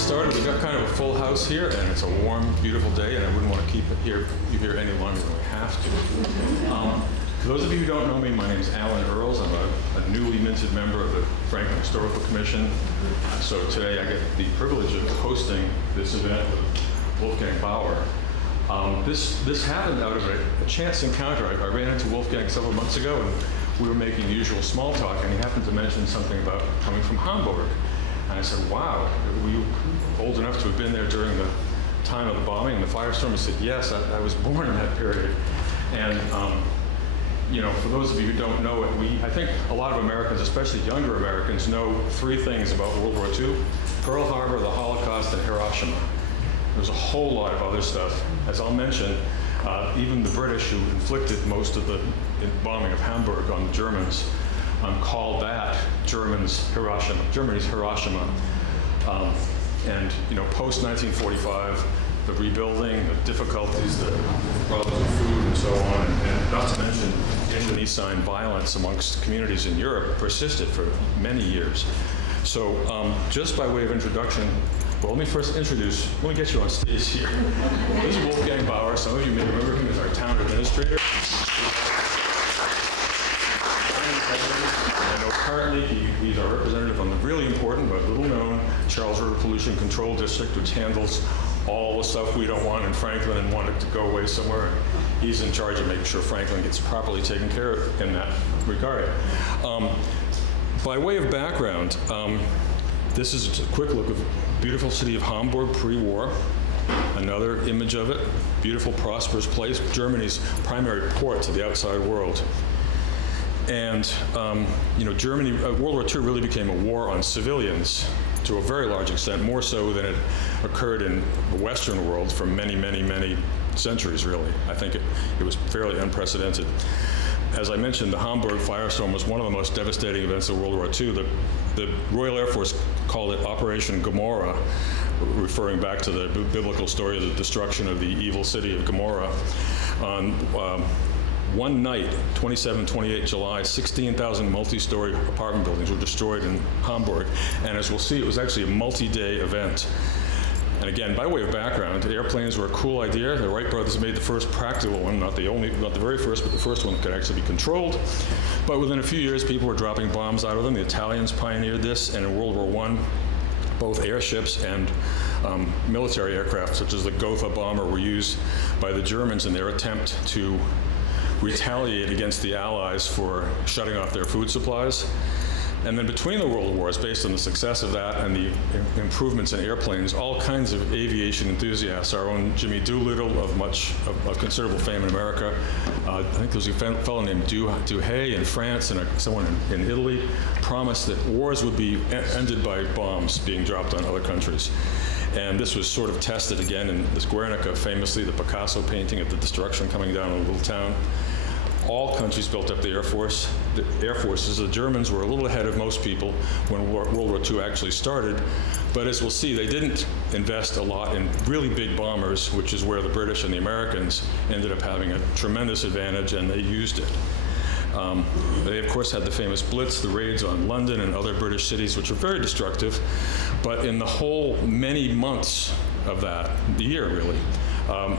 started. We've got kind of a full house here, and it's a warm, beautiful day, and I wouldn't want to keep you here any longer than we have to. For those of you who don't know me, my name is Alan Earls. I'm a newly minted member of the Franklin Historical Commission. So today I get the privilege of hosting this event with Wolfgang Bauer. This happened out of a chance encounter. I ran into Wolfgang several months ago, and we were making the usual small talk, and he happened to mention something about coming from Hamburg. And I said, wow, were you old enough to have been there during the time of the bombing and the firestorm? He said, yes, I was born in that period. And for those of you who don't know it, I think a lot of Americans, especially younger Americans, know three things about World War II: Pearl Harbor, the Holocaust, and Hiroshima. There's a whole lot of other stuff. As I'll mention, even the British, who inflicted most of the bombing of Hamburg on the Germans, called that Germany's Hiroshima. And post-1945, the rebuilding, the difficulties, the problems with food and so on, and not to mention internecine violence amongst communities in Europe persisted for many years. So just by way of introduction, well, let me get you on stage here. This is Wolfgang Bauer. Some of you may remember him as our town administrator. I know currently he's our representative on the really important but little known Charles River Pollution Control District, which handles all the stuff we don't want in Franklin and want it to go away somewhere. He's in charge of making sure Franklin gets properly taken care of in that regard. By way of background, this is just a quick look of the beautiful city of Hamburg pre-war. Another image of it, beautiful, prosperous place, Germany's primary port to the outside world. And Germany, World War II really became a war on civilians to a very large extent, more so than it occurred in the Western world for many, many, many centuries, really. I think it was fairly unprecedented. As I mentioned, the Hamburg firestorm was one of the most devastating events of World War II. The Royal Air Force called it Operation Gomorrah, referring back to the biblical story of the destruction of the evil city of Gomorrah. On one night, 28 July, 16,000 multi-story apartment buildings were destroyed in Hamburg. And as we'll see, it was actually a multi-day event. And again, by way of background, airplanes were a cool idea. The Wright brothers made the first practical one, not the very first, but the first one that could actually be controlled. But within a few years, people were dropping bombs out of them. The Italians pioneered this, and in World War I, both airships and military aircraft, such as the Gotha bomber, were used by the Germans in their attempt to retaliate against the Allies for shutting off their food supplies. And then between the world wars, based on the success of that and the improvements in airplanes, all kinds of aviation enthusiasts, our own Jimmy Doolittle of considerable fame in America, I think there was a fellow named Duhay in France and someone in Italy, promised that wars would be ended by bombs being dropped on other countries. And this was sort of tested again in this Guernica, famously the Picasso painting of the destruction coming down on a little town. All countries built up the Air Force. The Air Forces, the Germans were a little ahead of most people when World War II actually started. But as we'll see, they didn't invest a lot in really big bombers, which is where the British and the Americans ended up having a tremendous advantage, and they used it. They, of course, had the famous Blitz, the raids on London and other British cities, which were very destructive. But in the whole many months of the year, really,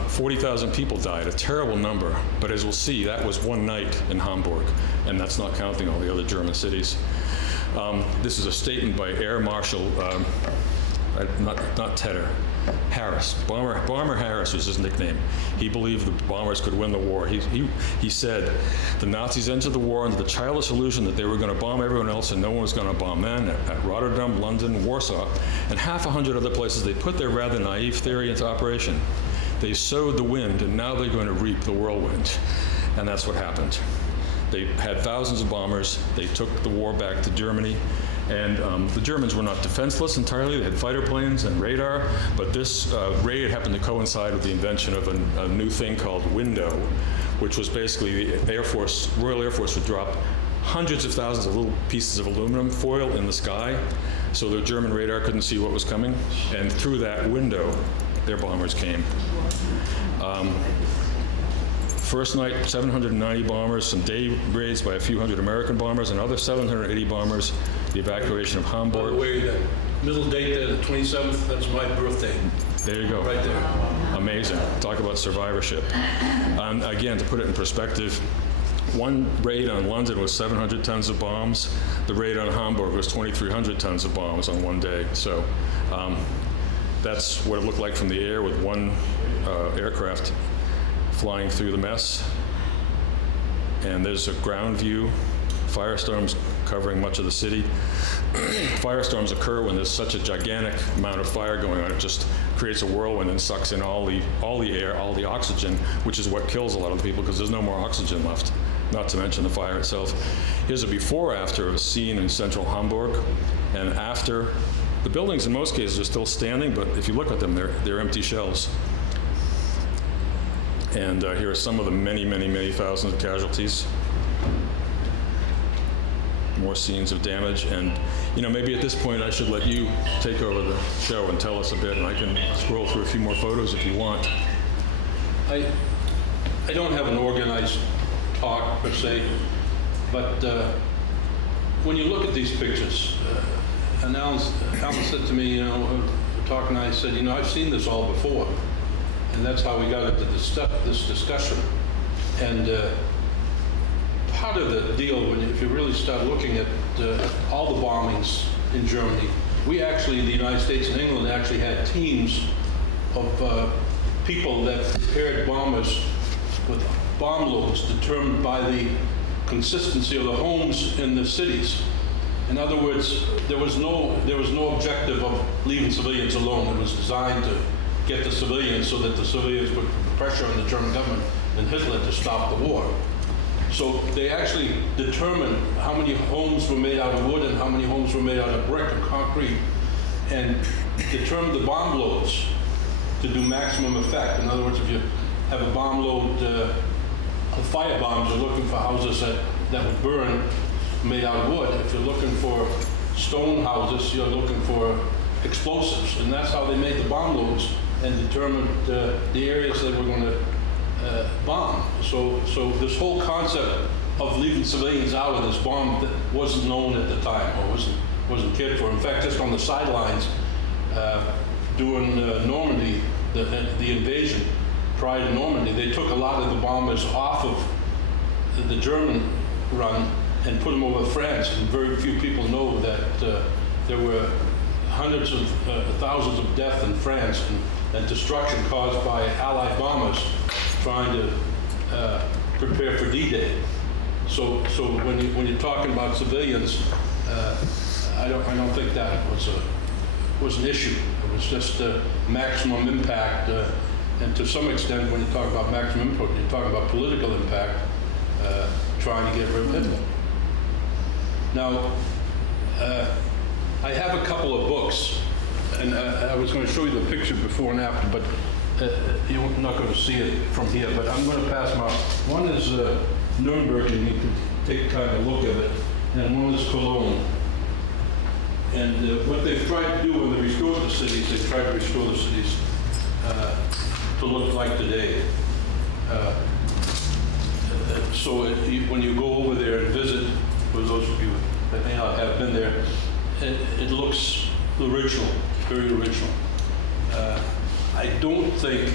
40,000 people died, a terrible number. But as we'll see, that was one night in Hamburg, and that's not counting all the other German cities. This is a statement by Air Marshal, not Tedder, Harris. Bomber Harris was his nickname. He believed the bombers could win the war. He said the Nazis entered the war under the childish illusion that they were going to bomb everyone else and no one was going to bomb them. At Rotterdam, London, Warsaw, and half 100 other places, they put their rather naive theory into operation. They sowed the wind, and now they're going to reap the whirlwind. And that's what happened. They had thousands of bombers. They took the war back to Germany. And the Germans were not defenseless entirely. They had fighter planes and radar, but this raid happened to coincide with the invention of a new thing called window, which was basically the Air Force, Royal Air Force would drop hundreds of thousands of little pieces of aluminum foil in the sky, so the German radar couldn't see what was coming, and through that window, their bombers came. First night, 790 bombers, some day raids by a few hundred American bombers, another 780 bombers the evacuation of By the Hamburg. way, that middle date there, the 27th, that's my birthday, There you go. right there. Amazing. Talk about survivorship. Again, to put it in perspective, one raid on London was 700 tons of bombs. The raid on Hamburg was 2,300 tons of bombs on one day. So that's what it looked like from the air with one aircraft flying through the mess. And there's a ground view, firestorms covering much of the city. Firestorms occur when there's such a gigantic amount of fire going on. It just creates a whirlwind and sucks in all the air, all the oxygen, which is what kills a lot of the people because there's no more oxygen left, not to mention the fire itself. Here's a before-after of a scene in central Hamburg. And after, the buildings in most cases are still standing, but if you look at them, they're empty shells. And here are some of the many, many, many thousands of casualties. More scenes of damage. And, you know, maybe at this point I should let you take over the show and tell us a bit, and I can scroll through a few more photos if you want. I don't have an organized talk per se, but when you look at these pictures, and Alan said to me, you know, we're talking, I said, you know, I've seen this all before. And that's how we got into this discussion. And part of the deal, if you really start looking at all the bombings in Germany, we actually, in the United States and England, actually had teams of people that prepared bombers with bomb loads determined by the consistency of the homes in the cities. In other words, there was no objective of leaving civilians alone. It was designed to get the civilians so that the civilians would put pressure on the German government and Hitler to stop the war. So they actually determined how many homes were made out of wood and how many homes were made out of brick and concrete, and determined the bomb loads to do maximum effect. In other words, if you have a bomb load of fire bombs, you're looking for houses that would burn made out of wood. If you're looking for stone houses, you're looking for explosives. And that's how they made the bomb loads and determined the areas they were going to bomb. So this whole concept of leaving civilians out of this bomb that wasn't known at the time, or wasn't cared for. In fact, just on the sidelines during Normandy, the invasion prior to Normandy, they took a lot of the bombers off of the German run and put them over France. And very few people know that there were hundreds of thousands of deaths in France and destruction caused by Allied bombers trying to prepare for D-Day. So when you're talking about civilians, I don't think that was an issue. It was just maximum impact, and to some extent, when you talk about maximum impact, you're talking about political impact, trying to get rid of Hitler. Now, I have a couple of books, and I was going to show you the picture before and after, but you're not going to see it from here, but I'm going to pass them out. One is Nuremberg, and you can take kind of a look at it, and one is Cologne. And what they've tried to do when they restored the cities, they've tried to restore the cities to look like today. So when you go over there and visit, for those of you that may not have been there, it looks original, very original. I don't think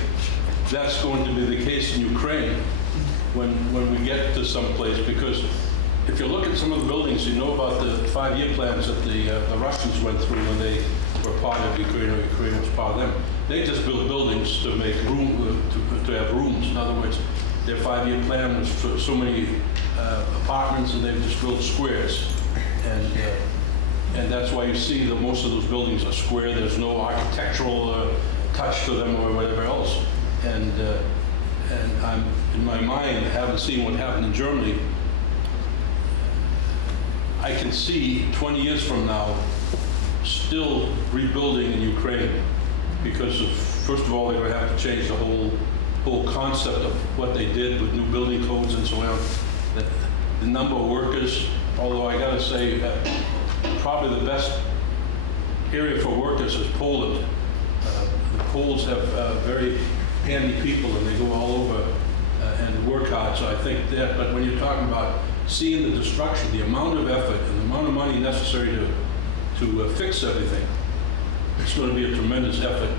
that's going to be the case in Ukraine when we get to some place, because if you look at some of the buildings, you know about the 5-year plans that the Russians went through when they were part of Ukraine, or Ukraine was part of them. They just built buildings to make room, to have rooms. In other words, their 5-year plan was for so many apartments, and they've just built squares. And that's why you see that most of those buildings are square. There's no architectural touch to them or whatever else. And I'm, in my mind, having seen what happened in Germany, I can see 20 years from now still rebuilding in Ukraine, because first of all, they're going to have to change the whole concept of what they did with new building codes and so on. The number of workers, although I got to say, probably the best area for workers is Poland. The Poles have very handy people, and they go all over and work hard. So I think that, but when you're talking about seeing the destruction, the amount of effort and the amount of money necessary to fix everything, it's going to be a tremendous effort.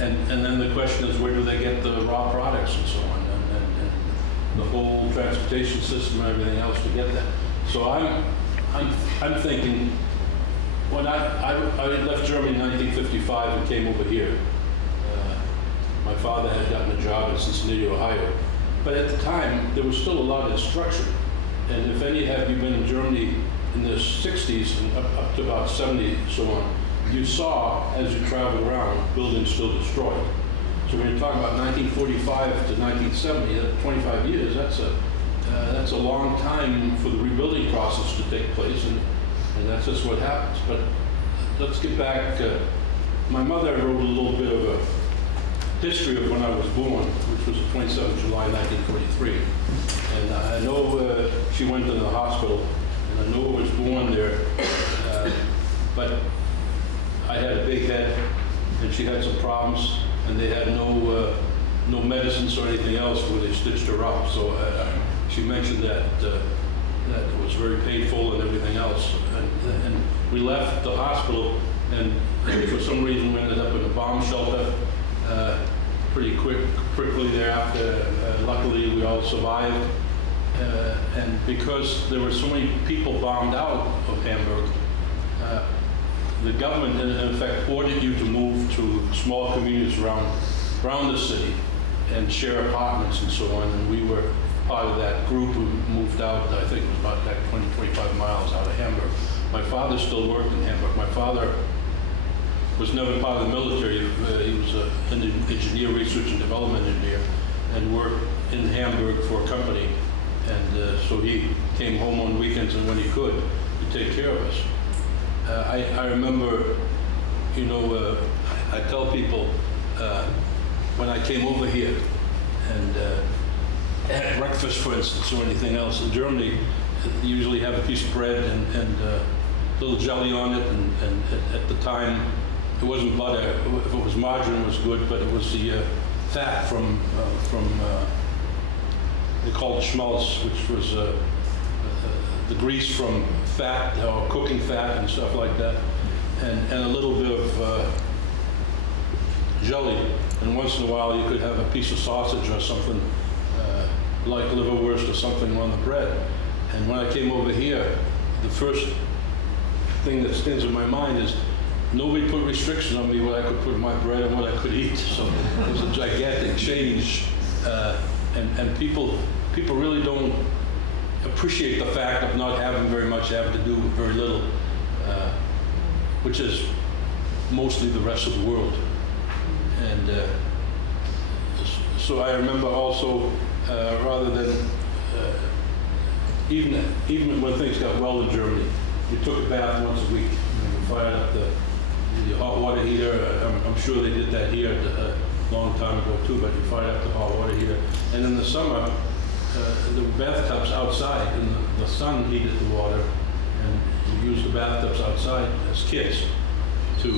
And then the question is, where do they get the raw products and so on, and the whole transportation system and everything else to get that. So I'm thinking, when I left Germany in 1955 and came over here, my father had gotten a job in Cincinnati, Ohio. But at the time, there was still a lot of destruction. And if any have you been in Germany in the 60s and up to about 70, so on, you saw, as you traveled around, buildings still destroyed. So when you're talking about 1945 to 1970, 25 years, that's a long time for the rebuilding process to take place, and that's just what happens. But let's get back. My mother wrote a little bit of a history of when I was born, which was the 27th of July, 1943. And I know she went to the hospital, and I know I was born there, but I had a big head, and she had some problems, and they had no medicines or anything else where they stitched her up. So she mentioned that it was very painful and everything else. And we left the hospital, and for some reason we ended up in a bomb shelter pretty quickly thereafter. Luckily, we all survived. And because there were so many people bombed out of Hamburg, the government, in fact, ordered you to move to small communities around the city and share apartments and so on. And we were part of that group who moved out. I think it was about 20, 25 miles out of Hamburg. My father still worked in Hamburg. My father was never part of the military. He was an engineer, research and development engineer, and worked in Hamburg for a company. And so he came home on weekends and when he could, to take care of us. I remember, I tell people when I came over here and had breakfast, for instance, or anything else in Germany, you usually have a piece of bread and a little jelly on it. And at the time, it wasn't butter. If it was margarine, it was good, but it was the fat from they called it schmaltz, which was the grease from fat or cooking fat and stuff like that, and a little bit of jelly. And once in a while, you could have a piece of sausage or something like liverwurst or something on the bread. And when I came over here, the first thing that stands in my mind is nobody put restrictions on me what I could put in my bread and what I could eat. So it was a gigantic change. And people really don't appreciate the fact of not having very much, having to do with very little, which is mostly the rest of the world. And so I remember also, rather than, even when things got well in Germany, we took a bath once a week. We fired up the hot water heater. I'm sure they did that here a long time ago too, but you fired up the hot water heater. And in the summer, there were bathtubs outside, and the sun heated the water, and we used the bathtubs outside as kids to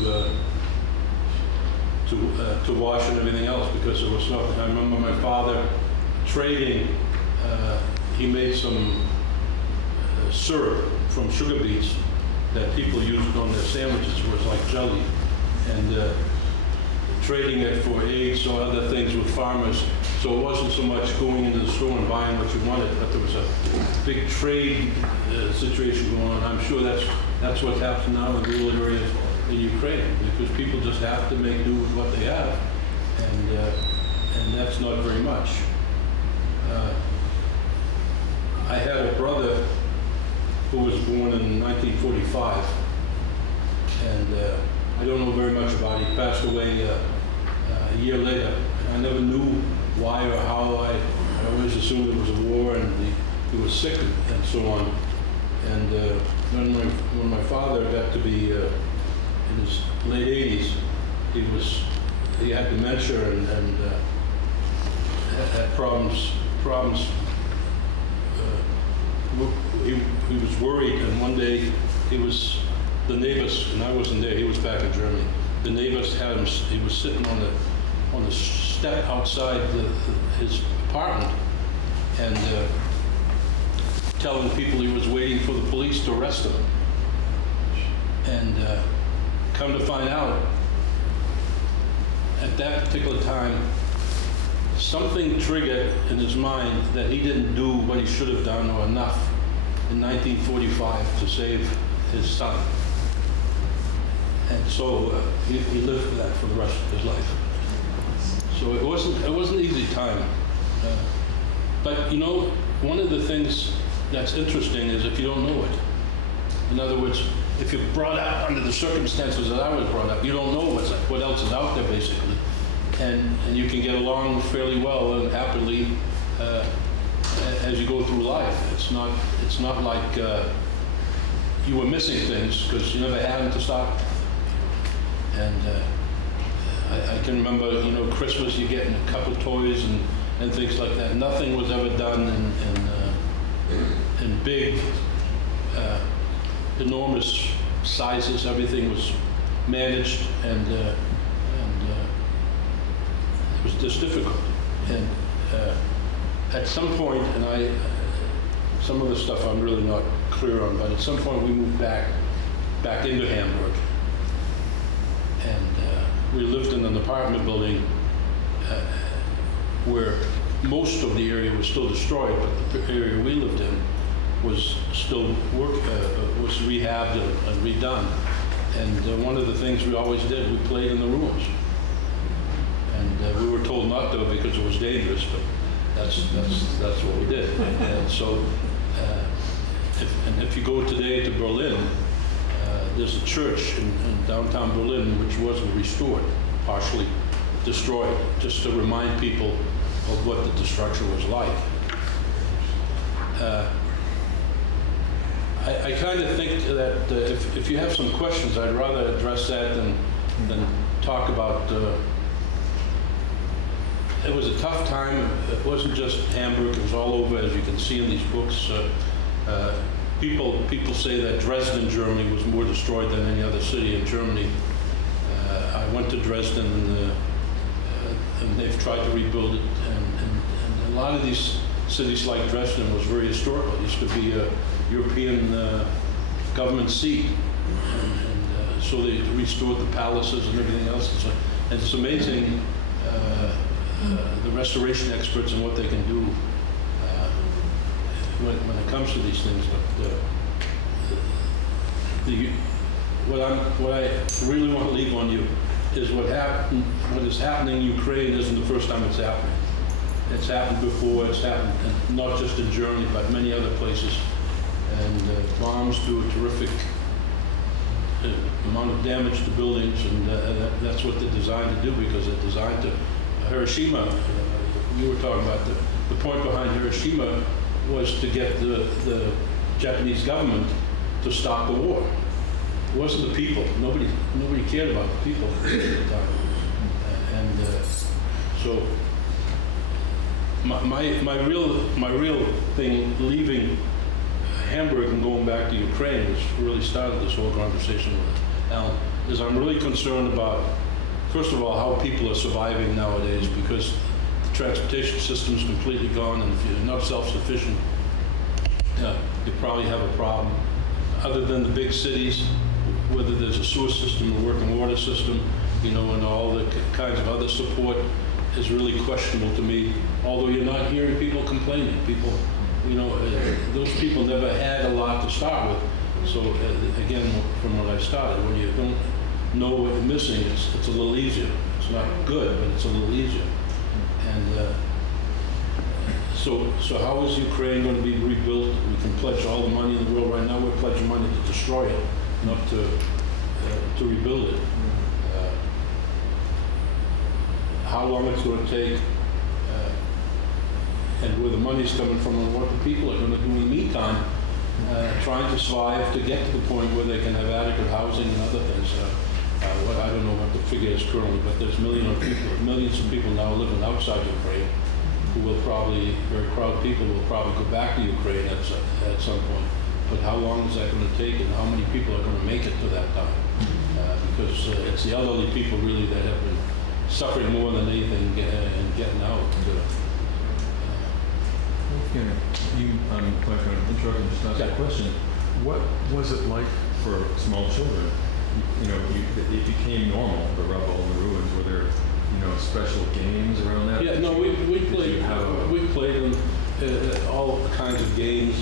wash and everything else, because there was nothing. I remember my father trading. He made some syrup from sugar beets that people used on their sandwiches. It was like jelly, and trading it for eggs or other things with farmers. So it wasn't so much going into the store and buying what you wanted, but there was a big trade situation going on. I'm sure that's what's happening now in rural areas in Ukraine, because people just have to make do with what they have, and that's not very much. I had a brother who was born in 1945, and I don't know very much about it. He passed away a year later. I never knew why or how. I always assumed it was a war and he was sick and so on. And when my father got to be in his late 80s, he had dementia and had problems. He was worried, and one day the neighbors, and I wasn't there, he was back in Germany. The neighbors had him, he was sitting on the step outside his apartment, and telling people he was waiting for the police to arrest him. And come to find out, at that particular time, something triggered in his mind that he didn't do what he should have done or enough in 1945 to save his son. And so he lived with that for the rest of his life. So it wasn't an easy time. But you know, one of the things that's interesting is if you don't know it. In other words, if you're brought up under the circumstances that I was brought up, you don't know what else is out there, basically. And you can get along fairly well and happily as you go through life. It's not like you were missing things because you never had them to start with. And I can remember, you know, Christmas, you getting a couple toys and things like that. Nothing was ever done in big, enormous sizes. Everything was managed, and it was just difficult. And at some point, and some of the stuff I'm really not clear on, but at some point we moved back into Hamburg, and we lived in an apartment building where most of the area was still destroyed, but the area we lived in was still was rehabbed and redone. And one of the things we always did, we played in the ruins. And we were told not to because it was dangerous, but that's what we did. And so, if you go today to Berlin, there's a church in downtown Berlin which wasn't restored, partially destroyed, just to remind people of what the destruction was like. I kind of think that if you have some questions, I'd rather address that than talk about. It was a tough time. It wasn't just Hamburg. It was all over, as you can see in these books. People say that Dresden, Germany, was more destroyed than any other city in Germany. I went to Dresden, and they've tried to rebuild it. And a lot of these cities, like Dresden, was very historical. It used to be a European government seat, and so they restored the palaces and everything else. And it's amazing the restoration experts and what they can do when it comes to these things. But what I really want to leave on you is what is happening in Ukraine isn't the first time it's happening. It's happened before. It's happened not just in Germany, but many other places. And bombs do a terrific amount of damage to buildings, and that's what they're designed to do, because they're designed to. Hiroshima, you were talking about the point behind Hiroshima was to get the Japanese government to stop the war. It wasn't the people. Nobody cared about the people at the time. And so my real thing leaving Hamburg and going back to Ukraine, which really started this whole conversation with Alan, is I'm really concerned about, first of all, how people are surviving nowadays, because the transportation system is completely gone, and if you're not self-sufficient, you probably have a problem. Other than the big cities, whether there's a sewer system, a working water system, and all the kinds of other support is really questionable to me, although you're not hearing people complaining. People, those people never had a lot to start with. So again, from what I started, when you don't know what you're missing, it's a little easier. It's not good, but it's a little easier. And so how is Ukraine going to be rebuilt? We can pledge all the money in the world right now. We're pledging money to destroy it, not to rebuild it. How long it's going to take, and where the money's coming from, and what the people are going to do in the meantime, trying to survive to get to the point where they can have adequate housing and other things. I don't know what the figure is currently, but there's millions of people now living outside Ukraine who will probably, very proud people, will probably go back to Ukraine at some point. But how long is that going to take, and how many people are going to make it to that time? Because it's the elderly people really that have been suffering more than anything and getting out. Wolfgang, if I can interrupt and just ask a question. What was it like for small children? It became normal, the rubble, the ruins. Were there, special games around that? Yeah, no, we played, we played in all kinds of games,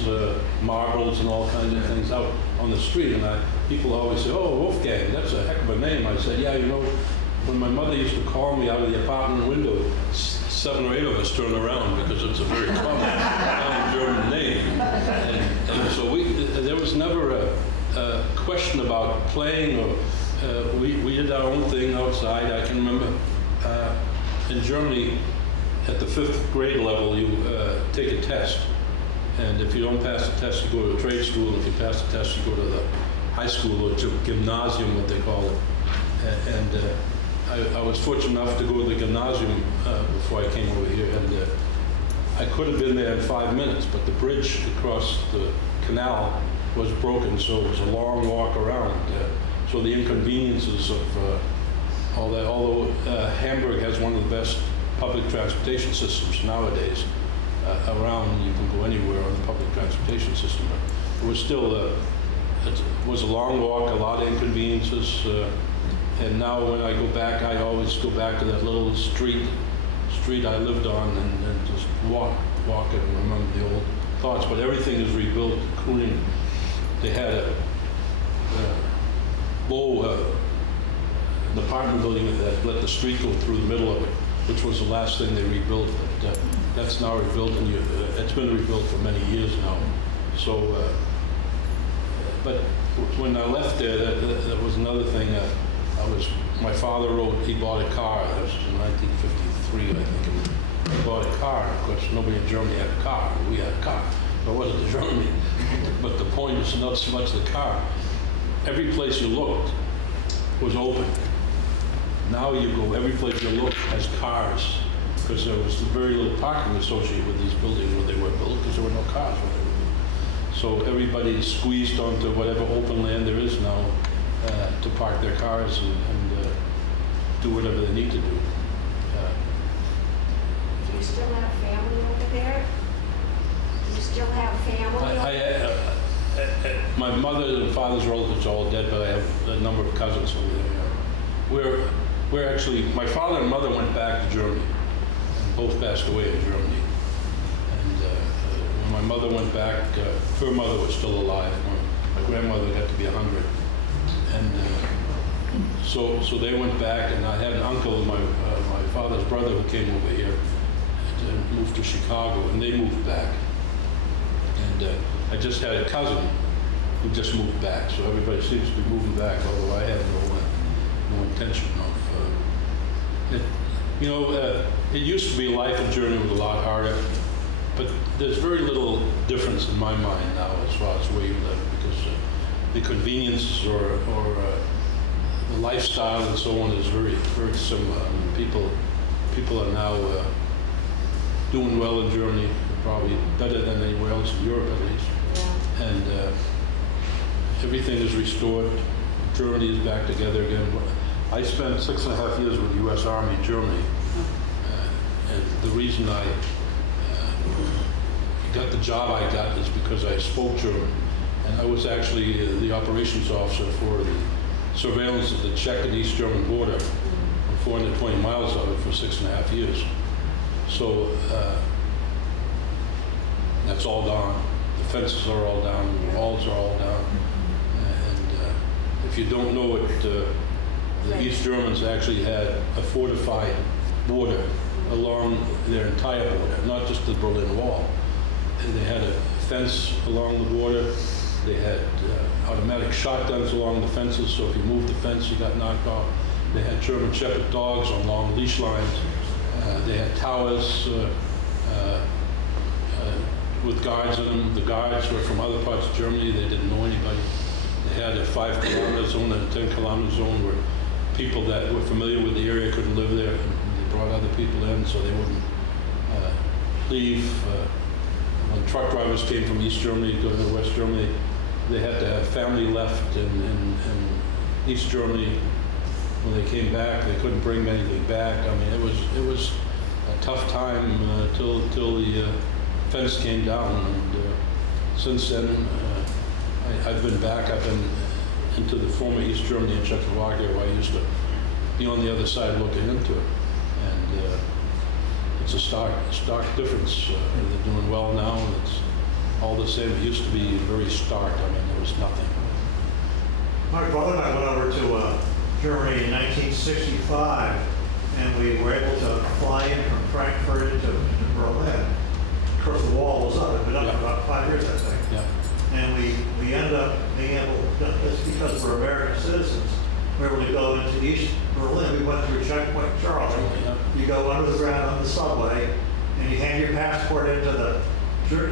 marbles and all kinds of things out on the street. And people always say, "Oh, Wolfgang, that's a heck of a name." I said, "Yeah, when my mother used to call me out of the apartment window, 7 or 8 of us turned around because it's a very common German name." And so there was never a question about playing, or we did our own thing outside. I can remember in Germany, at the 5th grade level, you take a test. And if you don't pass the test, you go to a trade school. And if you pass the test, you go to the high school or gymnasium, what they call it. I was fortunate enough to go to the gymnasium before I came over here. And I could have been there in 5 minutes, but the bridge across the canal was broken, so it was a long walk around. So the inconveniences of all that, although Hamburg has one of the best public transportation systems nowadays around, you can go anywhere on the public transportation system, but it was still it was a long walk, a lot of inconveniences, and now when I go back, I always go back to that little street I lived on and just walk and remember the old thoughts. But everything is rebuilt, including they had a low an apartment building that let the street go through the middle of it, which was the last thing they rebuilt. But that's now rebuilt, and it's been rebuilt for many years now. So, but when I left there, that was another thing. My father he bought a car. That was in 1953, I think. And he bought a car. Of course, nobody in Germany had a car. We had a car. So it wasn't in Germany. But the point is not so much the car. Every place you looked was open. Now you go, every place you look has cars, because there was very little parking associated with these buildings when they were built, because there were no cars when they were built. So everybody squeezed onto whatever open land there is now to park their cars and do whatever they need to do. Do you still have family over there? Do you still have family? My mother and father's relatives are all dead, but I have a number of cousins over there. We're actually, my father and mother went back to Germany, and both passed away in Germany. And when my mother went back, her mother was still alive. My grandmother got to be 100. And so they went back, and I had an uncle, my father's brother, who came over here and moved to Chicago, and they moved back. And I just had a cousin who just moved back, so everybody seems to be moving back, although I have no intention of. It used to be life in Germany was a lot harder, but there's very little difference in my mind now as far as where you live, because the convenience or the lifestyle and so on is very, very similar. I mean, people are now doing well in Germany, probably better than anywhere else in Europe at least. Yeah. And everything is restored. Germany is back together again. I spent 6.5 years with the U.S. Army in Germany. And the reason I got the job I got is because I spoke German. And I was actually the operations officer for the surveillance of the Czech and East German border, 420 miles of it for 6.5 years. So that's all gone. The fences are all down, the walls are all down. And if you don't know it, the East Germans actually had a fortified border along their entire border, not just the Berlin Wall. And they had a fence along the border. They had automatic shotguns along the fences, so if you moved the fence, you got knocked off. They had German Shepherd dogs on long leash lines. They had towers with guards in them. The guards were from other parts of Germany. They didn't know anybody. They had a 5-kilometer zone and a 10-kilometer zone where people that were familiar with the area couldn't live there. They brought other people in so they wouldn't leave. When truck drivers came from East Germany to go to West Germany, they had to have family left in East Germany. When they came back, they couldn't bring anything back. I mean, it was a tough time till the fence came down, and since then, I've been back. I've been into the former East Germany and Czechoslovakia, where I used to be on the other side looking into it. And it's a stark difference. They're doing well now, and it's all the same. It used to be very stark. I mean, there was nothing. My brother and I went over to Germany in 1965, and we were able to fly in from Frankfurt into Berlin. Of course, the wall was up. It had been up for about 5 years, I think. Yeah. And we ended up being able, just because we're American citizens, we were able to go into East Berlin. We went through Checkpoint Charlie. Yeah. You go under the ground on the subway, and you hand your passport into the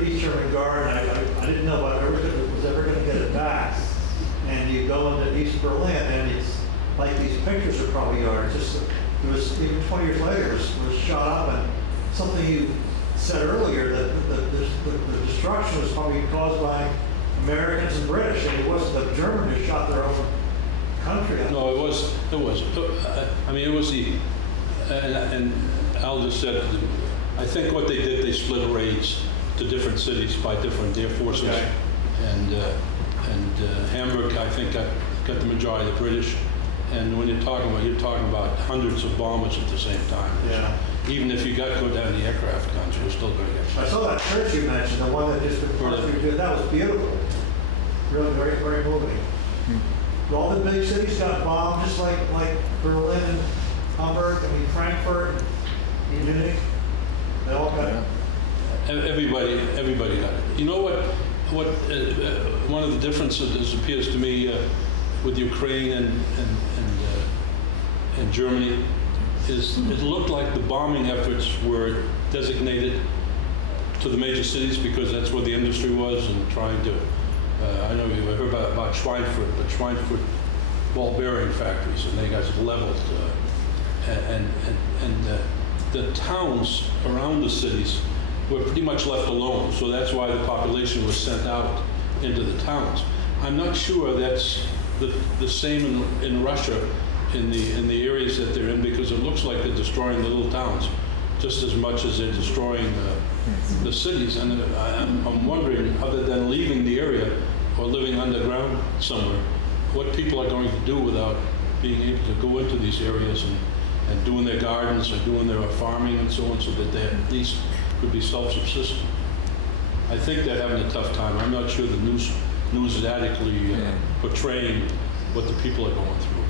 East German guard. And I didn't know if I was ever going to get it back. And you go into East Berlin, and it's like these pictures are probably are. Just it was even 20 years later, it was shot up, and something you said earlier that the destruction was probably caused by Americans and British, and it wasn't the Germans who shot their own country. No, it was. I mean, it was the, and Al just said, I think what they did, they split raids to different cities by different air forces. Okay. And Hamburg, I think, got the majority of the British. And when you're talking about hundreds of bombers at the same time. Yeah. Even if you go down the aircraft guns, you're still going to get I shot. saw that church you mentioned, the one that just been that was beautiful. Really very, very moving. All the big cities got bombed, just like Berlin and Hamburg, I mean Frankfurt, Munich. They all got it. Everybody got it. You know what? One of the differences appears to me with Ukraine and Germany is it looked like the bombing efforts were designated to the major cities because that's where the industry was and trying to. I know you heard about Schweinfurt, but Schweinfurt ball bearing factories, and they got leveled. And the towns around the cities were pretty much left alone. So that's why the population was sent out into the towns. I'm not sure that's the same in Russia in the areas that they're in, because it looks like they're destroying the little towns just as much as they're destroying the cities. And I'm wondering, other than leaving the area or living underground somewhere, what people are going to do without being able to go into these areas and doing their gardens or doing their farming and so on, so that they at least could be self-subsistent. I think they're having a tough time. I'm not sure the news is adequately portraying what the people are going through.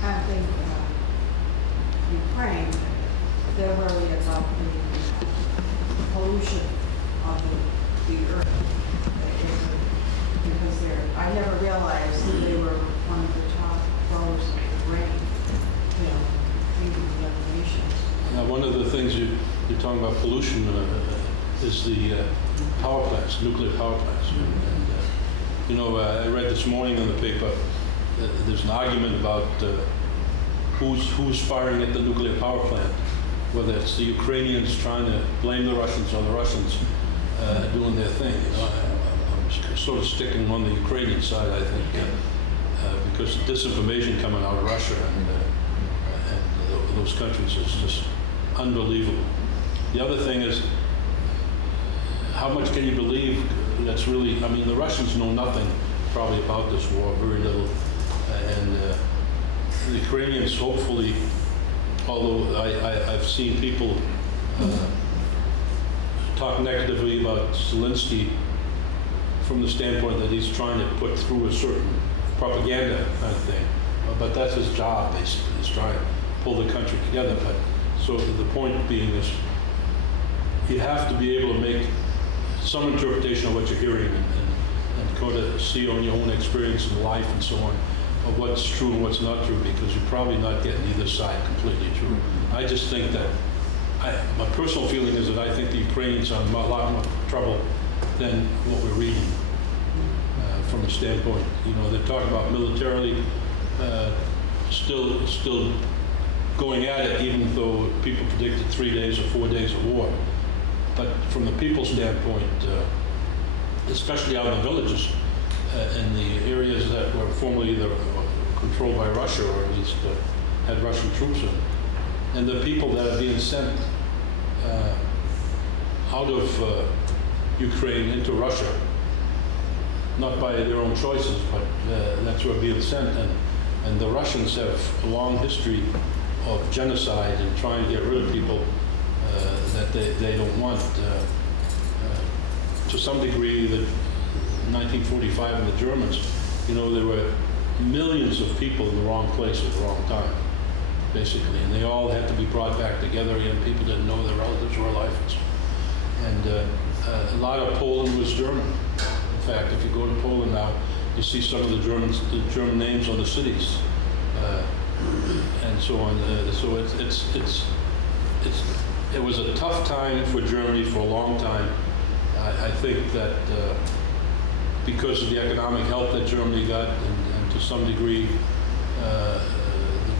I think Ukraine, they're worried about the pollution of the earth. Because I never realized that they were one of the top growers of grain, even the other nations. Now, one of the things you're talking about pollution is the power plants, nuclear power plants. I read this morning in the paper that there's an argument about who's firing at the nuclear power plant, whether it's the Ukrainians trying to blame the Russians or the Russians doing their thing. I'm sort of sticking on the Ukrainian side, I think, because the disinformation coming out of Russia and those countries is just unbelievable. The other thing is, how much can you believe that's really, the Russians know nothing probably about this war, very little. And the Ukrainians, hopefully, although I've seen people talk negatively about Zelensky from the standpoint that he's trying to put through a certain propaganda kind of thing. But that's his job, basically, is trying to pull the country together. But so the point being is, you have to be able to make some interpretation of what you're hearing and go to see on your own experience in life and so on of what's true and what's not true, because you're probably not getting either side completely true. I just think that, my personal feeling is that I think the Ukrainians are in a lot more trouble than what we're reading from a standpoint. They're talking about militarily still going at it, even though people predicted 3 days or 4 days of war. But from the people's standpoint, especially out in the villages, in the areas that were formerly either controlled by Russia or at least had Russian troops in, and the people that are being sent out of Ukraine into Russia, not by their own choices, but that's where being sent. And the Russians have a long history of genocide and trying to get rid of people that they don't want. To some degree, the 1945 and the Germans, you know, there were millions of people in the wrong place at the wrong time, basically, and they all had to be brought back together, and people didn't know their relatives were alive. And a lot of Poland was German. In fact, if you go to Poland now, you see some of the German names on the cities, and so on. So it was a tough time for Germany for a long time. I think that because of the economic help that Germany got, and to some degree, the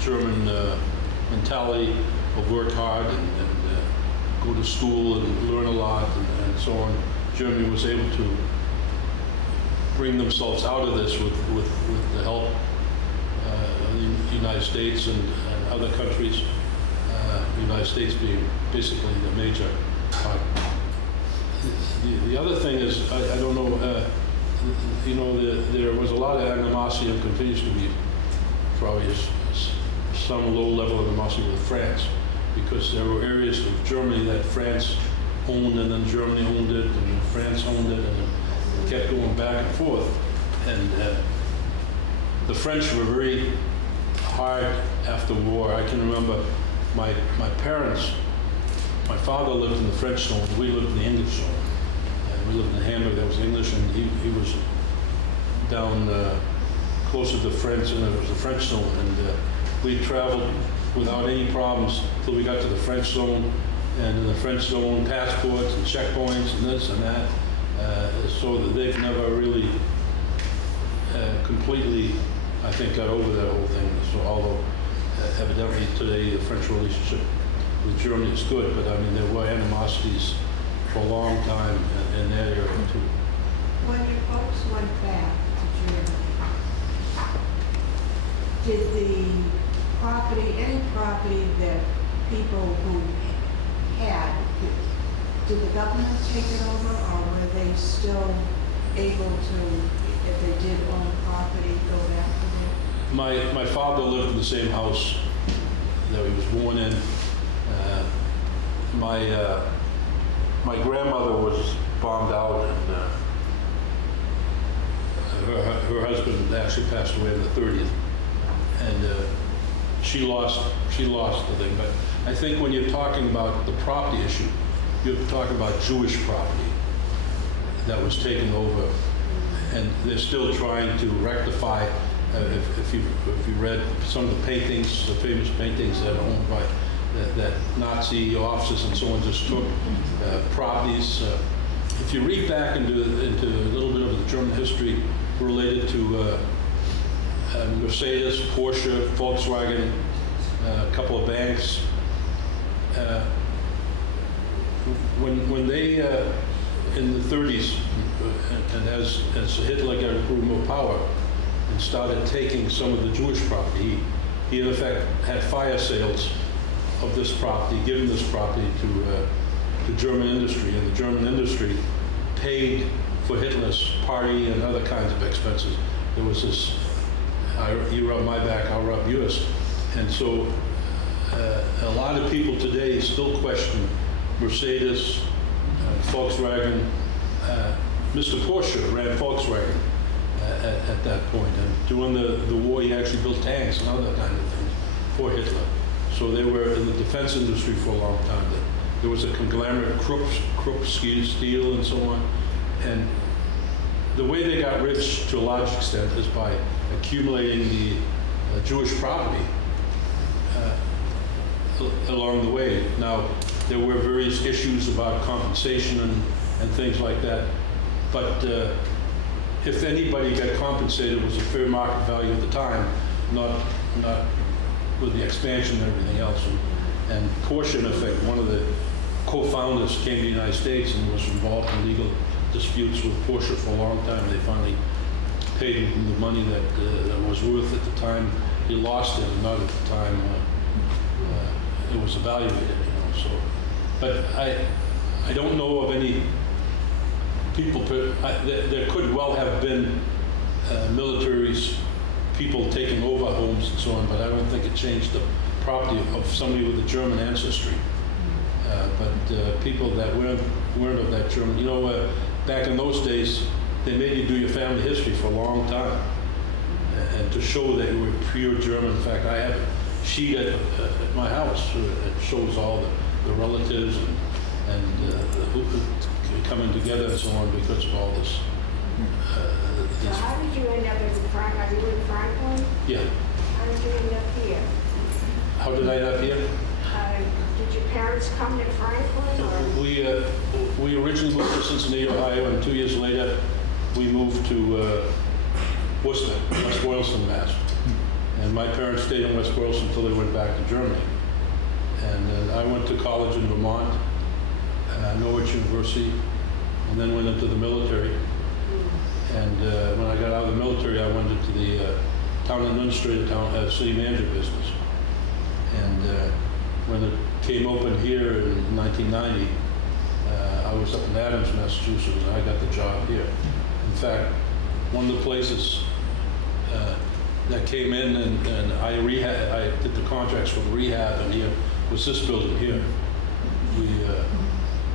German mentality of work hard and go to school and learn a lot and so on, Germany was able to bring themselves out of this with the help of the United States and other countries, the United States being basically the major part. The other thing is, I don't know, you know, there was a lot of animosity and continues to be probably some low level of animosity with France, because there were areas of Germany that France owned, and then Germany owned it, and France owned it, and it kept going back and forth. And the French were very hard after war. I can remember my parents, my father lived in the French zone, we lived in the English zone. And we lived in Hamburg, that was English, and he was down closer to France, and it was the French zone. And we traveled without any problems till we got to the French zone, and in the French zone, passports and checkpoints and this and that, so that they've never really completely, I think, got over that whole thing. So although evidently today the French relationship with Germany is good, but I mean there were animosities for a long time in that area too. When your folks went back to Germany, did the property, any property that people who had, did the government take it over, or were they still able to, if they did own property, go back to there? My father lived in the same house that he was born in. My grandmother was bombed out, and her husband actually passed away in the 30th, and she lost the thing. But I think when you're talking about the property issue, you're talking about Jewish property that was taken over, and they're still trying to rectify. If you read some of the paintings, the famous paintings that are owned by that Nazi officers and so on, just took properties. If you read back into a little bit of the German history related to Mercedes, Porsche, Volkswagen, a couple of banks, when they in the 30s, and as Hitler got more power and started taking some of the Jewish property, he in effect had fire sales of this property, given this property to German industry, and the German industry paid for Hitler's party and other kinds of expenses. There was this, you rub my back, I'll rub yours. And so a lot of people today still question Mercedes, Volkswagen. Mr. Porsche ran Volkswagen at that point, and during the war he actually built tanks and other kind of things for Hitler. So they were in the defense industry for a long time. There was a conglomerate, Krupp Steel and so on. And the way they got rich to a large extent is by accumulating the Jewish property along the way. Now, there were various issues about compensation and things like that. But if anybody got compensated, it was a fair market value at the time, not with the expansion and everything else. And Porsche, in effect, one of the co-founders, came to the United States and was involved in legal disputes with Porsche for a long time. They finally paid him the money that was worth at the time. He lost it, and not at the time it was evaluated. So, but I don't know of any people, there could well have been militaries, people taking over homes and so on, but I don't think it changed the property of somebody with a German ancestry. But people that weren't of that German, back in those days, they made you do your family history for a long time, and to show that you were pure German. In fact, I have a sheet at my house that shows all the relatives and who coming together and so on because of all this. So how did you end up in Franklin? Are you in Franklin? Yeah. How did you end up here? How did I end up here? Did your parents come to Franklin or? We originally moved to Cincinnati, Ohio, and 2 years later, we moved to Worcester, West Boylston, Mass. And my parents stayed in West Boylston until they went back to Germany. And then I went to college in Vermont, Norwich University, and then went into the military. And when I got out of the military, I went into the town administrator, city manager business. And when it came open here in 1990, I was up in Adams, Massachusetts, and I got the job here. In fact, one of the places that came in and I did the contracts for the rehab, and here was this building here.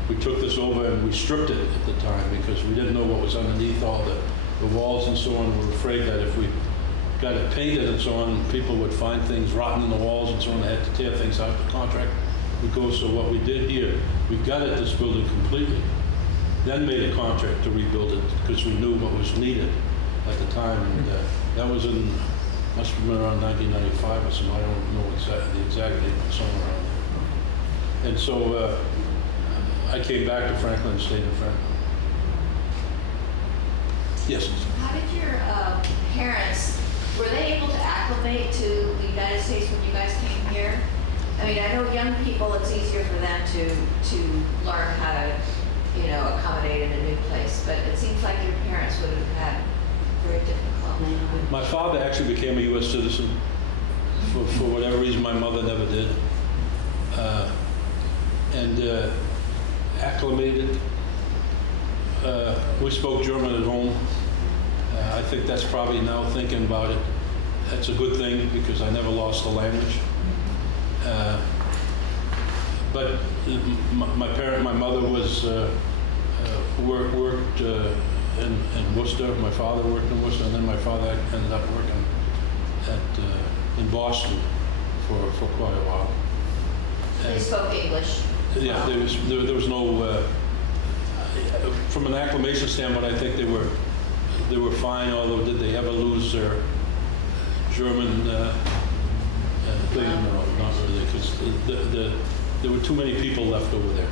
We took this over and we stripped it at the time because we didn't know what was underneath all the walls and so on. We were afraid that if we got it painted and so on, people would find things rotten in the walls and so on. They had to tear things out. The contract would go. So what we did here, we gutted this building completely, then made a contract to rebuild it because we knew what was needed at the time. And that was must have been around 1995 or something. I don't know the exact date, but somewhere around there. And so I came back to Franklin and stayed in Franklin. Yes? How did your parents, were they able to acclimate to the United States when you guys came here? I mean, I know young people, it's easier for them to learn how to, accommodate in a new place, but it seems like your parents would have had very difficult. My father actually became a U.S. citizen. For whatever reason, my mother never did. And acclimated. We spoke German at home. I think that's probably, now thinking about it, that's a good thing because I never lost the language. But my mother was worked in Worcester. My father worked in Worcester, and then my father ended up working in Boston for quite a while. They spoke English. Yeah, there was no. From an acclimation standpoint, I think they were fine. Although, did they ever lose their German thing? No, not really, because there were too many people left over there.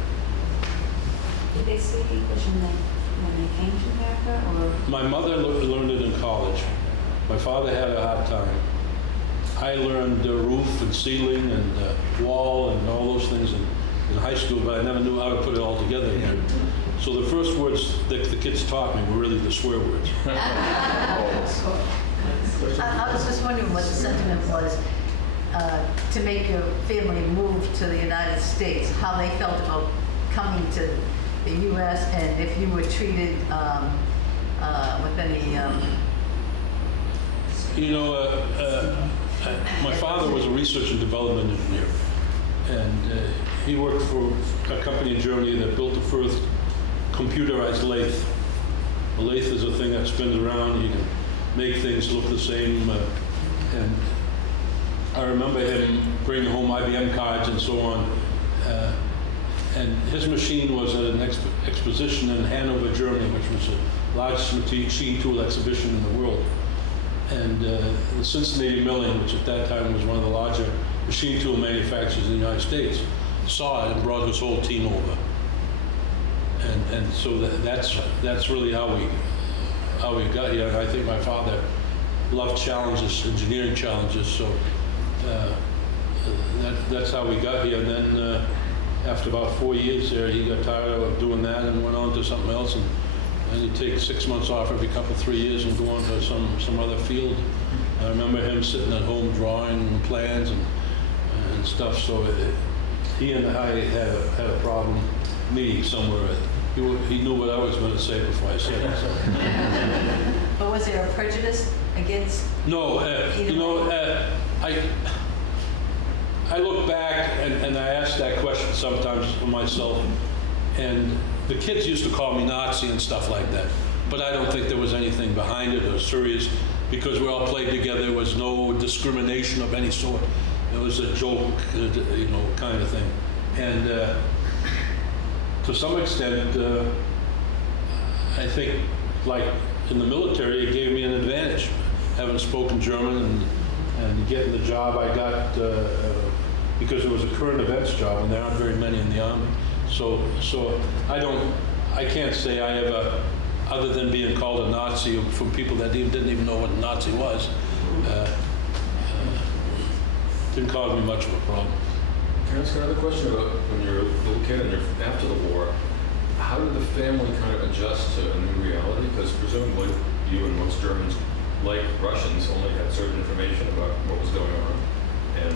Did they speak English when they came to America, or? My mother learned it in college. My father had a hard time. I learned roof and ceiling and wall and all those things in high school, but I never knew how to put it all together again. So the first words that the kids taught me were really the swear words. I was just wondering what the sentiment was to make your family move to the United States, how they felt about coming to the U.S. and if you were treated with any... My father was a research and development engineer, and he worked for a company in Germany that built the first computerized lathe. A lathe is a thing that spins around. You can make things look the same. And I remember him bringing home IBM cards and so on. And his machine was at an exposition in Hanover, Germany, which was the largest machine tool exhibition in the world. And the Cincinnati Milling, which at that time was one of the larger machine tool manufacturers in the United States, saw it and brought his whole team over. And so that's really how we got here. And I think my father loved challenges, engineering challenges. So that's how we got here. And then after about 4 years there, he got tired of doing that and went on to something else. And he'd take 6 months off every couple, 3 years and go on to some other field. I remember him sitting at home drawing plans and stuff. So he and I had a problem. meeting somewhere. He knew what I was going to say before I said it. So. But was there a prejudice against? No, I look back and I ask that question sometimes for myself, and the kids used to call me Nazi and stuff like that, but I don't think there was anything behind it or serious, because we all played together. There was no discrimination of any sort. It was a joke, kind of thing. And to some extent, I think, like in the military, it gave me an advantage, having spoken German and getting the job I got because it was a current events job, and there aren't very many in the Army. So I can't say I ever, other than being called a Nazi from people that didn't even know what a Nazi was, didn't cause me much of a problem. Can I ask another question about when you're a little kid and you're after the war? How did the family kind of adjust to a new reality? Because presumably you and most Germans, like Russians, only had certain information about what was going on, and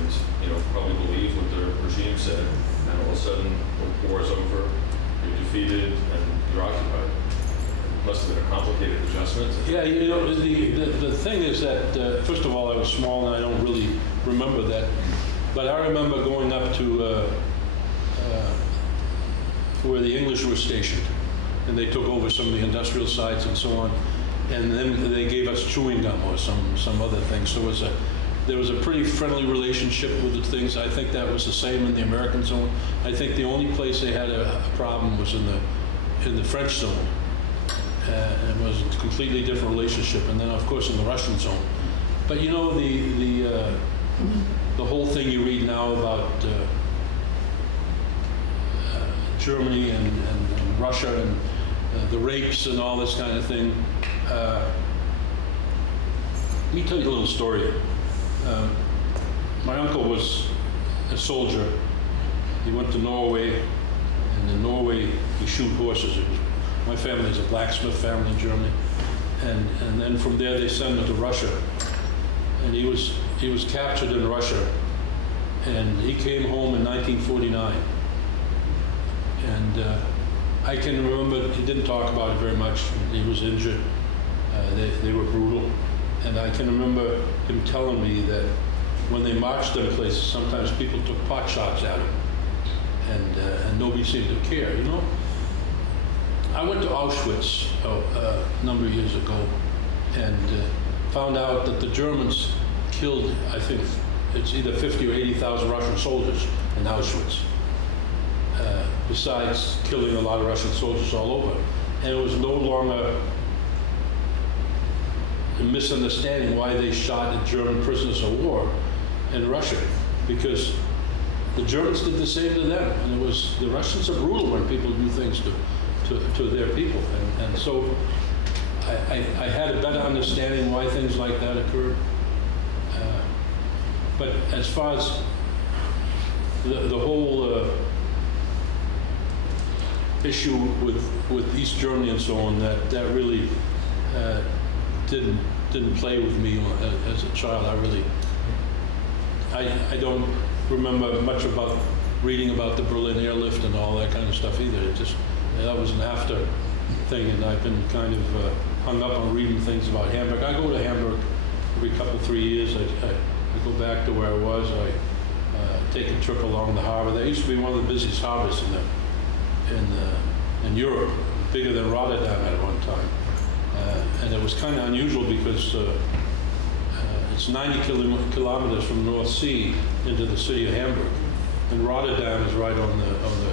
probably believed what the regime said. And all of a sudden, the war's over, you're defeated, and you're occupied. It must have been a complicated adjustment. Yeah, the thing is that first of all, I was small and I don't really remember that. But I remember going up to where the English were stationed, and they took over some of the industrial sites and so on, and then they gave us chewing gum or some other things. So there was a pretty friendly relationship with the things. I think that was the same in the American zone. I think the only place they had a problem was in the French zone. And it was a completely different relationship, and then of course in the Russian zone. But the whole thing you read now about Germany and Russia and the rapes and all this kind of thing. Let me tell you a little story. My uncle was a soldier. He went to Norway, and in Norway he shoot horses. My family is a blacksmith family in Germany, and then from there they sent him to Russia, and he was captured in Russia, and he came home in 1949. And I can remember, he didn't talk about it very much. He was injured. They were brutal. And I can remember him telling me that when they marched them places, sometimes people took pot shots at him. And nobody seemed to care, I went to Auschwitz a number of years ago and found out that the Germans killed, I think, it's either 50 or 80,000 Russian soldiers in Auschwitz. Besides killing a lot of Russian soldiers all over. And it was no longer a misunderstanding why they shot at German prisoners of war in Russia, because the Germans did the same to them. And it was, the Russians are brutal when people do things to their people. And so I had a better understanding why things like that occurred. But as far as the whole issue with East Germany and so on, that really didn't play with me as a child. I don't remember much about reading about the Berlin airlift and all that kind of stuff either. That was an after thing, and I've been kind of hung up on reading things about Hamburg. I go to Hamburg every 3 years. I go back to where I was. I take a trip along the harbor. That used to be one of the busiest harbors in Europe, bigger than Rotterdam at one time. And it was kind of unusual because it's 90 kilometers from the North Sea into the city of Hamburg. And Rotterdam is right on the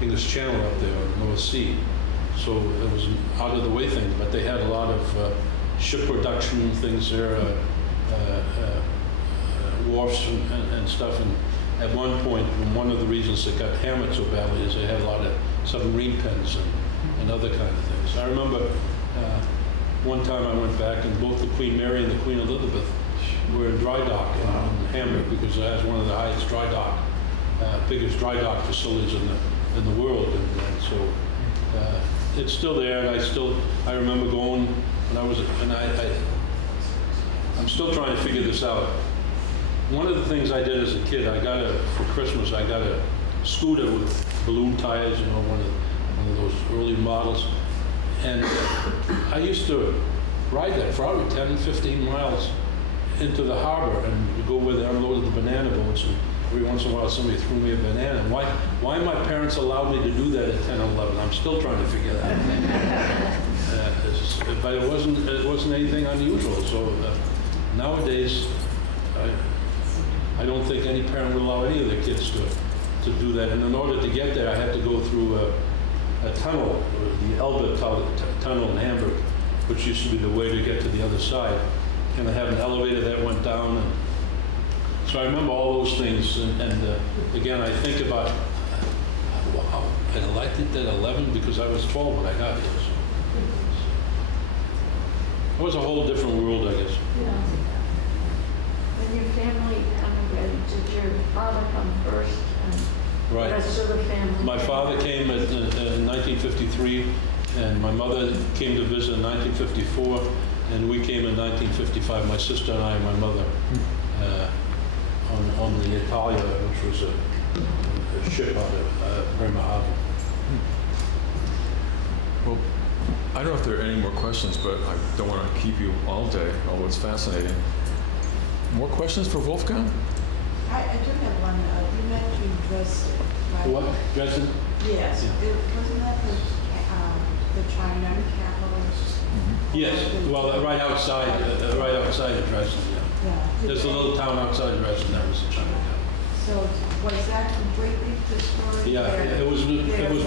English Channel up there, on the North Sea. So it was an out of the way thing, but they had a lot of ship production things there, wharfs and stuff. And at one point, one of the reasons it got hammered so badly is they had a lot of submarine pens and other kind of things. I remember one time I went back and both the Queen Mary and the Queen Elizabeth were in dry dock in Hamburg, because it has one of the highest dry dock, biggest dry dock facilities in the world. And so it's still there, and I remember going when I was, and I'm still trying to figure this out. One of the things I did as a kid, for Christmas, I got a scooter with balloon tires, one of those early models. And I used to ride that probably 10, 15 miles into the harbor and go where they unloaded the banana boats. And every once in a while, somebody threw me a banana. And why my parents allowed me to do that at 10 or 11, I'm still trying to figure that out. But it wasn't anything unusual. So nowadays, I don't think any parent would allow any of their kids to do that. And in order to get there, I had to go through a tunnel, the Elbe tunnel in Hamburg, which used to be the way to get to the other side. And I had an elevator that went down. And so I remember all those things. And again, I think about, wow, and I did that at 11 because I was 12 when I got here. So it was a whole different world, I guess. When your family emigrated, did your father come first and Right. the rest of the family? My father came in 1953, and my mother came to visit in 1954, and we came in 1955, my sister and I and my mother, on the Italia, which was a ship out of Bremerhaven. Well, I don't know if there are any more questions, but I don't want to keep you all day, although it's fascinating. More questions for Wolfgang? I do have one. You mentioned Dresden, right? What? Dresden? Yes. Yeah. Wasn't that the China capital? Yes. Well, right outside of Dresden. Yeah. Yeah. There's a little town outside Dresden that was the China capital. So was that completely destroyed? Yeah, it was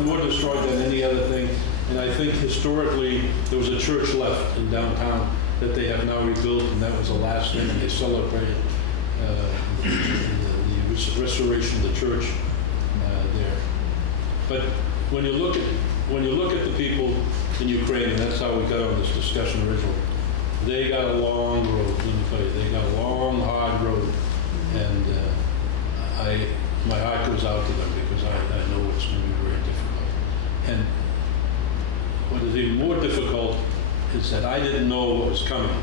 more destroyed than any other thing. And I think historically, there was a church left in downtown that they have now rebuilt, and that was the last thing, and they celebrated the restoration of the church there. But when you look at the people in Ukraine, and that's how we got on this discussion originally, they got a long road. Let me tell you, they got a long, hard road, and my heart goes out to them because I know it's going to be very difficult. And what is even more difficult is that I didn't know what was coming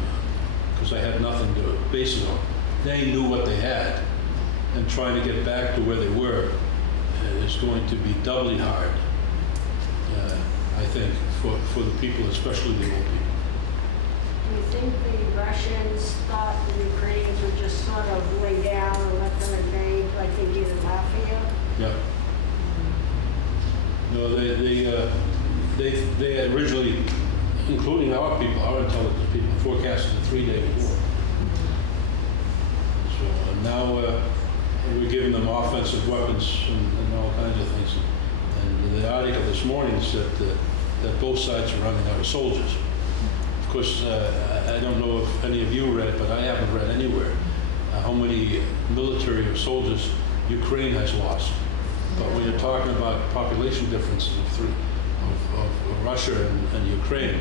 because I had nothing to base it on. They knew what they had, and trying to get back to where they were is going to be doubly hard, I think, for the people, especially the old people. Do you think the Russians thought the Ukrainians would just sort of lay down and let them invade like they did in Latvia? Yeah. No, they originally, including our people, our intelligence people, forecasted a 3-day war. So now we're giving them offensive weapons and all kinds of things. And the article this morning said that both sides are running out of soldiers. Of course, I don't know if any of you read, but I haven't read anywhere how many military or soldiers Ukraine has lost. But when you're talking about population differences of Russia and Ukraine,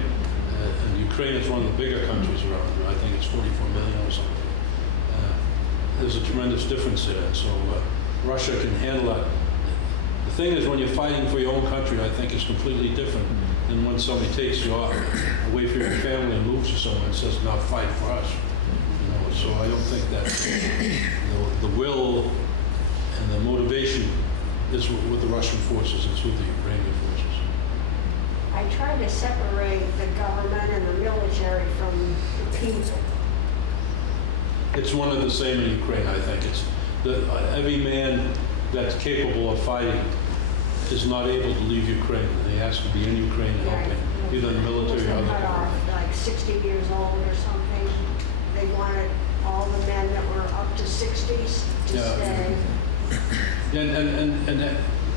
and Ukraine is one of the bigger countries around here, I think it's 44 million or something. There's a tremendous difference there, and so Russia can handle that. The thing is, when you're fighting for your own country, I think it's completely different than when somebody takes you away from your family and moves you somewhere and says, "Now fight for us." So I don't think that the will and the motivation is with the Russian forces; it's with the Ukrainian forces. I try to separate the government and the military from the people. It's one and the same in Ukraine, I think. It's every man that's capable of fighting is not able to leave Ukraine. He has to be in Ukraine helping, either in the military or other Cut off government. like 60 years old or something. They wanted all the men that were up to 60s to Yeah. stay.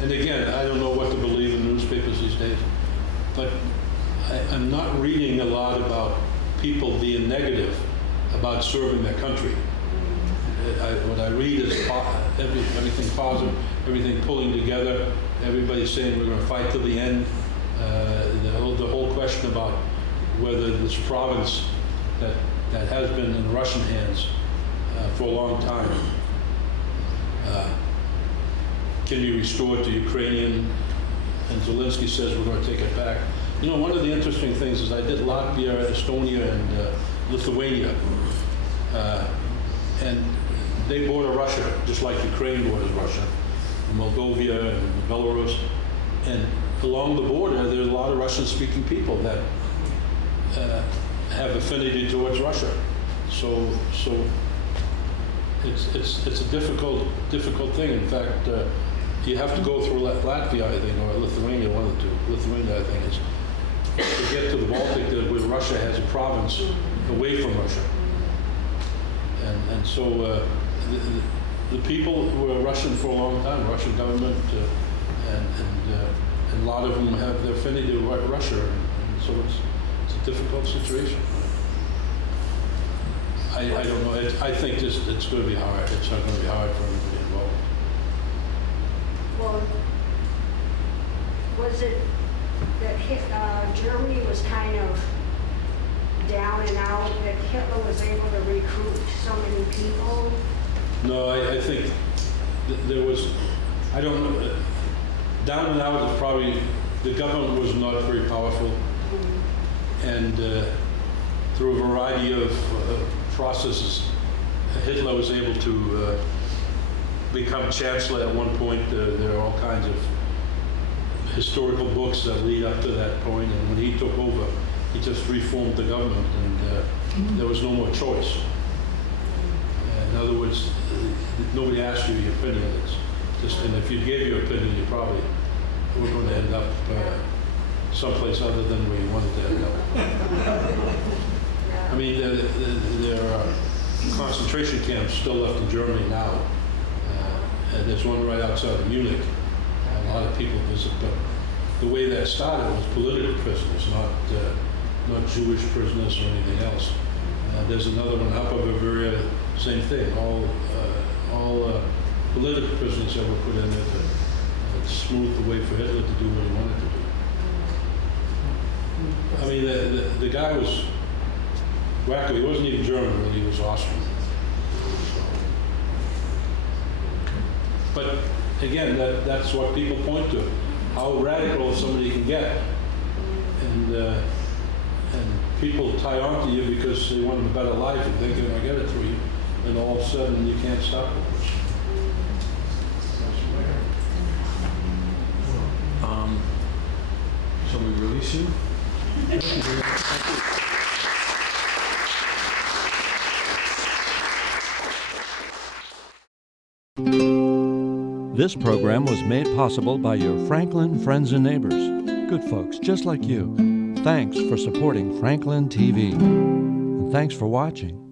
And again, I don't know what to believe in newspapers these days, but I'm not reading a lot about people being negative about serving their country. What I read is everything positive, everything pulling together, everybody saying we're going to fight till the end. The whole question about whether this province that has been in Russian hands for a long time can be restored to Ukrainian, and Zelensky says we're going to take it back. One of the interesting things is I did Latvia, Estonia, and Lithuania, and they border Russia, just like Ukraine borders Russia. Moldova and Belarus. And along the border, there's a lot of Russian-speaking people that have affinity towards Russia. So it's a difficult thing. In fact, you have to go through Latvia, I think, or Lithuania, one of the two. Lithuania, I think, is to get to the Baltic, where Russia has a province away from Russia. And so the people were Russian for a long time, Russian government, and a lot of them have their affinity to Russia, and so it's a difficult situation. I don't know. I think it's going to be hard. It's not going to be hard for everybody involved. Well, was it that Germany was kind of down and out, that Hitler was able to recruit so many people? No, I think there was, I don't know, down and out is probably, the government was not very powerful. And through a variety of processes, Hitler was able to become chancellor at one point. There are all kinds of historical books that lead up to that point, and when he took over, he just reformed the government, and there was no more choice. In other words, nobody asked you your opinion. It's just, and if you gave your opinion, you probably were going to end up someplace other than where you wanted to end up. I mean, there are concentration camps still left in Germany now. And there's one right outside of Munich. A lot of people visit, but the way that started was political prisoners, not Jewish prisoners or anything else. There's another one up in Bavaria, same thing. All political prisoners that were put in there to smooth the way for Hitler to do what he wanted to do. I mean, the guy was wacko. He wasn't even German, really. He was Austrian. But again, that's what people point to, how radical somebody can get. And people tie on to you because they want a better life and think they're going to get it for you. And all of a sudden, you can't stop it. Shall we release you? This program was made possible by your Franklin friends and neighbors, good folks just like you. Thanks for supporting Franklin TV. And thanks for watching.